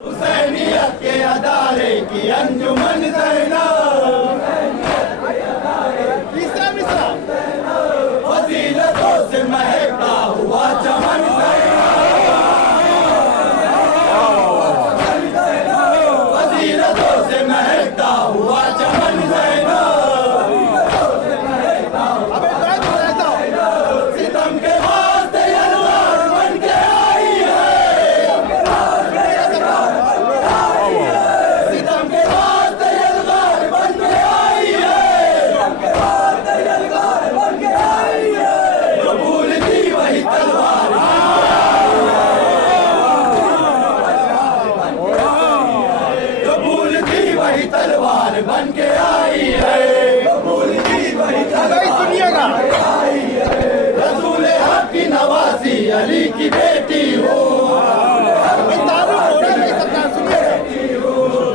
हुसैनियत के अदारे की अंजुमन तीसरा मिसरा फजीलतों से महकता हुआ चमन फजीलतों से महकता हुआ चमन सितम के वास्ते अलवार बन के आई है सितम के वास्ते अलवार बन के आई है जो भूल थी वही तलवार जो भूल थी वही तलवार बन के आई है जो भूल थी वही तलवार सुनिएगा रसूल हक की नवासी अली की बेटी हो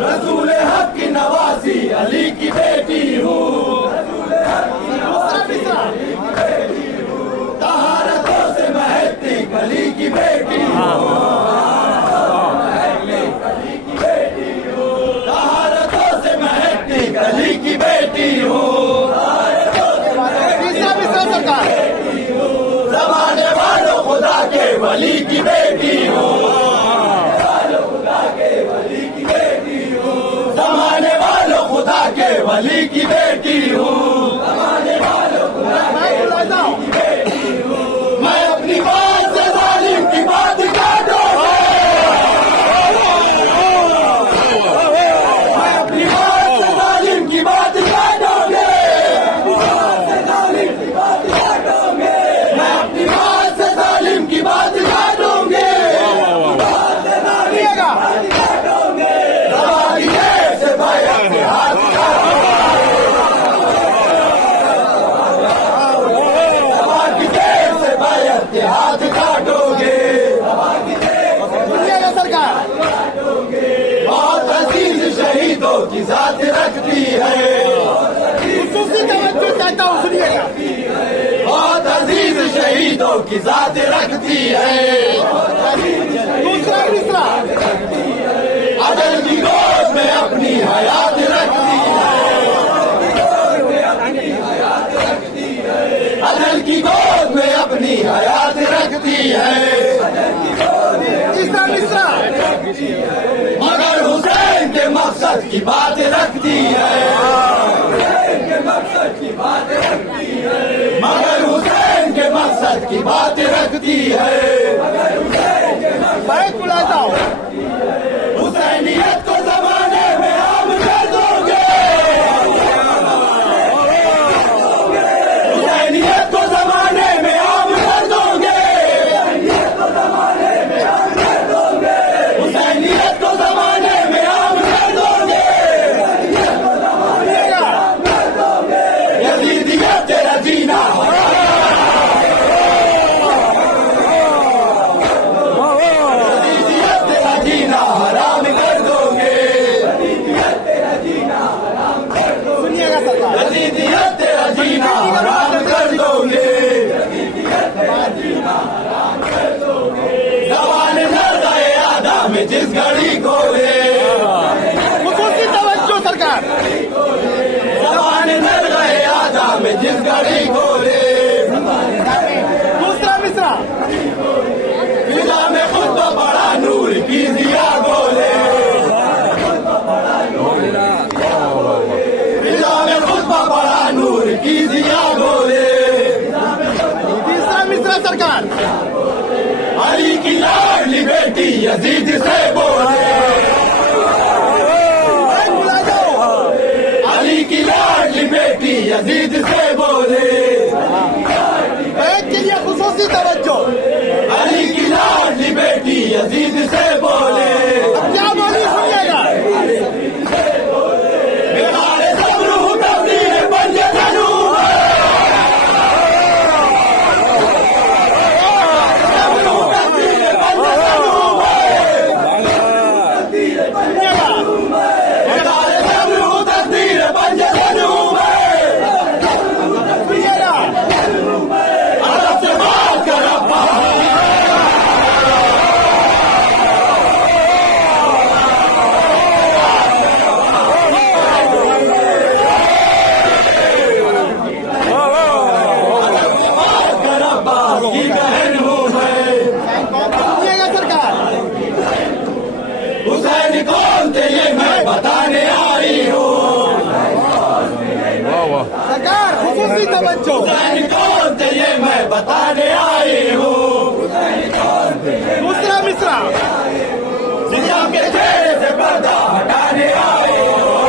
रसूल हक की नवासी अली की बेटी हो तहारतों से महकती गली की बेटी हो तहारतों से महकती गली की बेटी हो जमाने वालों खुदा के वली की बेटी हो जमाने वालों खुदा के वली की बेटी हो मैं अपनी बात से जालिम की बात काटूंगा मैं अपनी बात से जालिम की बात काटूंगा मैं अपनी बात से जालिम की बात काटूंगे से बैत के हाथ से बैत के हाथ काटोगे सरकार बहुत अजीज शहीदों की जात रखती है बहुत अजीज शहीदों की जात रखती है अदल की गोद में अपनी हयात रखती है अदल की गोद में अपनी हयात रखती है मगर हुसैन के मकसद की बात रखती है मगर हुसैन के मकसद की बात रखती है हुसैनियत को जमाने में आम कर दोगे हुसैनियत को जमाने में आम कर दोगे हुसैनियत को जमाने में आम कर दोगे यजीदियत तेरा जीना हराम कर दोगे यजीदियत तेरा जीना हराम कर दोगे जवान नज़ाए आदा में जिस घड़ी खोले सरकार जवान नज़ाए आदा में जिस घड़ी खोले दूसरा मिसरा फिजा में खुद तो बड़ा नूर की दिया बोले फिजा में खुद तो बड़ा नूर की दिया बोले तीसरा मिसरा सरकार अली की लाडली बेटी यजीद से बोले अली की लाडली बेटी यजीद से बोले थे ये मैं बताने आई हूँ। सरकार खुसूसी तवज्जो। हुसैन कौन थे ये मैं बताने आई हूँ। दूसरा मिसरा। सितम के चेहरे से पर्दा हटाने आई हूँ।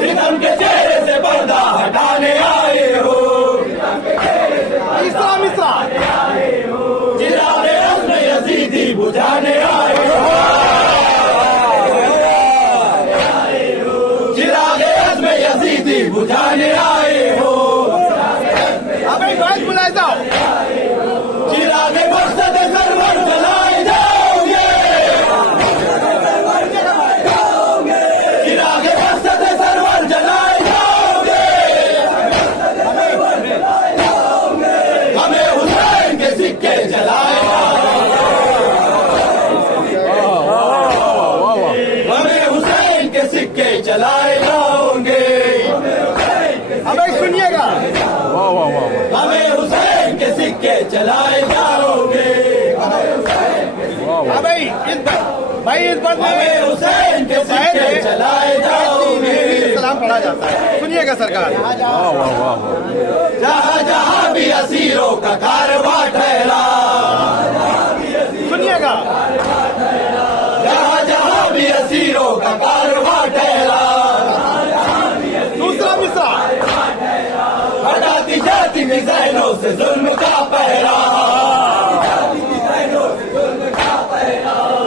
सितम के चेहरे से पर्दा हटाने आई हूँ। तीसरा मिसरा। चिरागे अज़्म यज़ीदी बुझाने आई हूँ। चिरागे अज़्म यज़ीदी बुझाने आई हूँ। अबे बात बुलाए जाओ। चिरागे मकसद सरवर जलाए जाओगे। चिरागे मकसद सरवर जलाए जाओगे। हमें हुसैन के सिक्के जलाए हमें हुसैन के सिक्के जलाए जाओगे। अबे सुनिएगा। हमें हुसैन के सिक्के जलाए जाओगे। अबे इस भाई इस बात में हमें हुसैन के सिक्के जलाए जाओगे। सलाम पढ़ा जाता है। सुनिएगा सरकार। जहाँ जहाँ भी असीरों का कारवां ठहरा। सुनिएगा। जहाँ जहाँ भी असीरों का कारवां ठहरा। दूसरा मिसरा। हटाती जाती मिसाइलों से जुल्म का पहरा।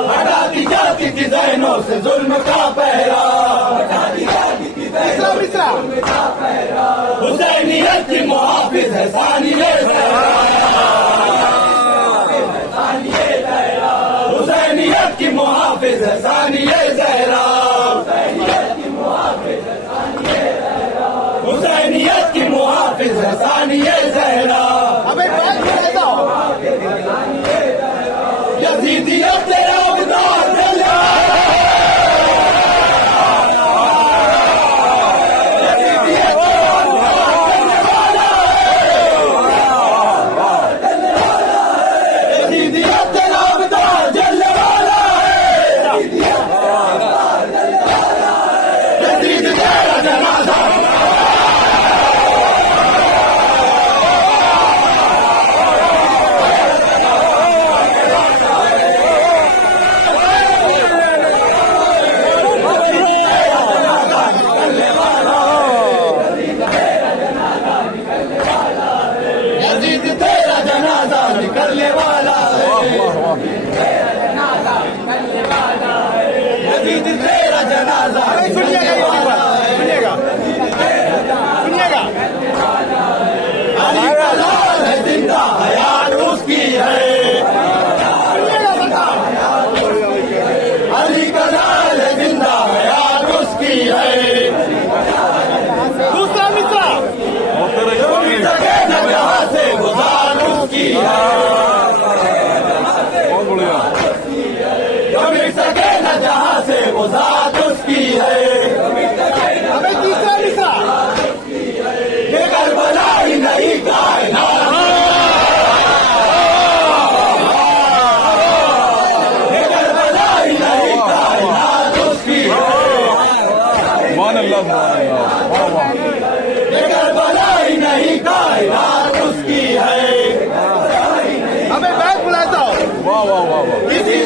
हटाती जाती डिजाइनों से जुल्म का पहरा। तीसरा मिसरा। हुसैनियत की मुहाफिज है सानिए ज़हरा। हुसैनियत की मुहाफिज है सानिए ज़हरा। हुसैनियत की मुहाफिज है सानिए ज़हरा। अबे बात बुलाए जाओ। यज़ीदियत तेरा उदार दिला। यज़ीदियत तेरा उदार जलने वाला है। यज़ीद तेरा जनाजा यज़ीद तेरा जनाजा निकलने वाला है। यज़ीद तेरा जनाजा सुनिएगा ये बात। सुनिएगा। सुनिएगा। अली का लाल है जिंदा हयात उसकी है। सुनिएगा सरकार। अली का लाल है जिंदा हयात उसकी है। दूसरा मिसरा। जो भी सके न जहाँ से गुजार उसकी है। जो भी सके न जहाँ से गुजार उसकी है। अबे तीसरा मिसरा। ये करबला ही नहीं कायनात। ये करबला ही नहीं कायनात उसकी है। ये करबला ही नहीं कायनात उसकी है। अबे बात बुलाए जाओ। किसी